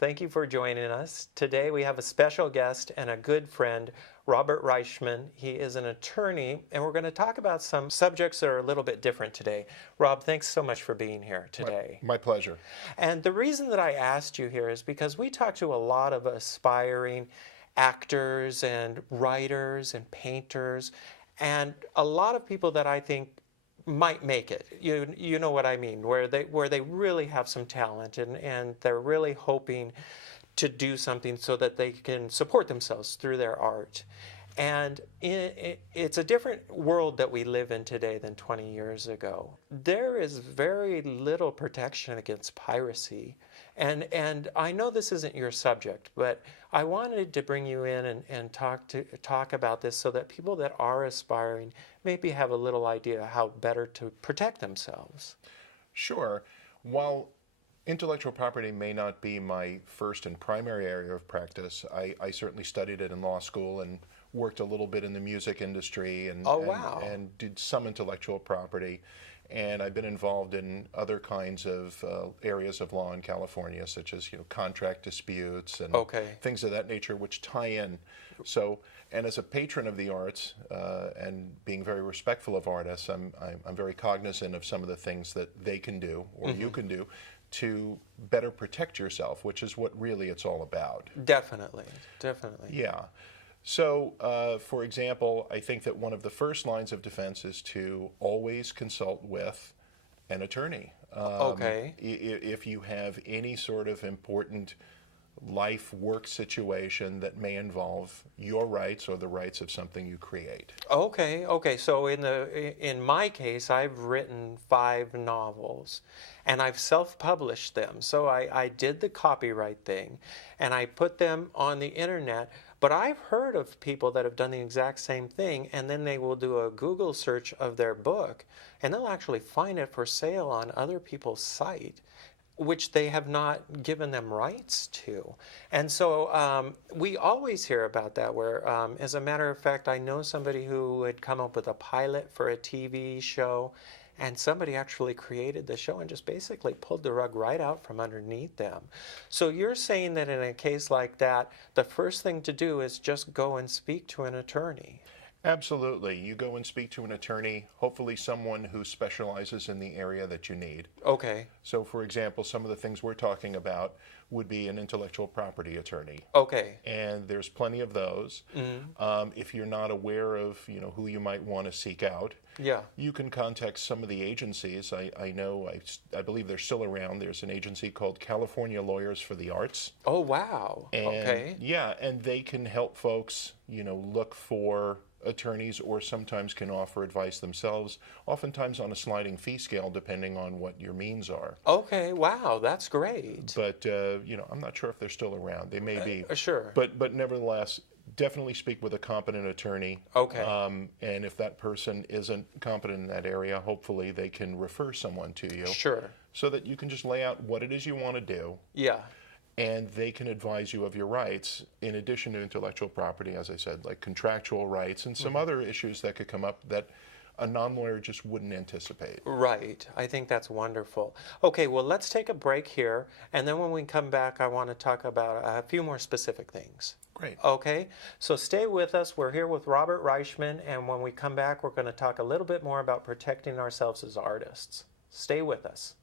Thank you for joining us. Today we have a special guest and a good friend, Robert Reichman. He is an attorney, and we're going to talk about some subjects that are a little bit different today. Rob, thanks so much for being here today. My pleasure. And the reason that I asked you here is because we talk to a lot of aspiring actors and writers and painters, and a lot of people that I think might make it. You know what I mean, where they really have some talent and they're really hoping to do something so that they can support themselves through their art. And it's a different world that we live in today than 20 years ago. There is very little protection against piracy. And I know this isn't your subject, but I wanted to bring you in and talk about this so that people that are aspiring maybe have a little idea how better to protect themselves. Sure. While intellectual property may not be my first and primary area of practice, I certainly studied it in law school and worked a little bit in the music industry and did some intellectual property. And I've been involved in other kinds of areas of law in California, such as contract disputes and things of that nature, which tie in. So, and as a patron of the arts and being very respectful of artists, I'm very cognizant of some of the things that they can do or you can do to better protect yourself, which is what really it's all about. Definitely. Yeah. So, for example, I think that one of the first lines of defense is to always consult with an attorney. If you have any sort of important life work situation that may involve your rights or the rights of something you create. Okay. So in my case, I've written 5 novels, and I've self-published them. So I did the copyright thing, and I put them on the internet. But I've heard of people that have done the exact same thing, and then they will do a Google search of their book, and they'll actually find it for sale on other people's site, which they have not given them rights to. And so we always hear about that, where, as a matter of fact, I know somebody who had come up with a pilot for a TV show, and somebody actually created the show and just basically pulled the rug right out from underneath them. So you're saying that in a case like that, the first thing to do is just go and speak to an attorney. Absolutely. You go and speak to an attorney, hopefully someone who specializes in the area that you need. Okay. So, for example, some of the things we're talking about would be an intellectual property attorney. Okay. And there's plenty of those. If you're not aware of, who you might want to seek out, you can contact some of the agencies. I believe they're still around. There's an agency called California Lawyers for the Arts. Oh, wow. And, yeah, and they can help folks, look for attorneys, or sometimes can offer advice themselves, oftentimes on a sliding fee scale depending on what your means are. Okay, wow, that's great. But I'm not sure if they're still around. They may be. Sure. But nevertheless, definitely speak with a competent attorney. Okay. And if that person isn't competent in that area, hopefully they can refer someone to you. Sure. So that you can just lay out what it is you want to do. Yeah. And they can advise you of your rights, in addition to intellectual property, as I said, like contractual rights and some other issues that could come up that a non-lawyer just wouldn't anticipate. Right. I think that's wonderful. Okay, well, let's take a break here, and then when we come back, I want to talk about a few more specific things. Great. Okay, so stay with us. We're here with Robert Reichman, and when we come back, we're going to talk a little bit more about protecting ourselves as artists. Stay with us.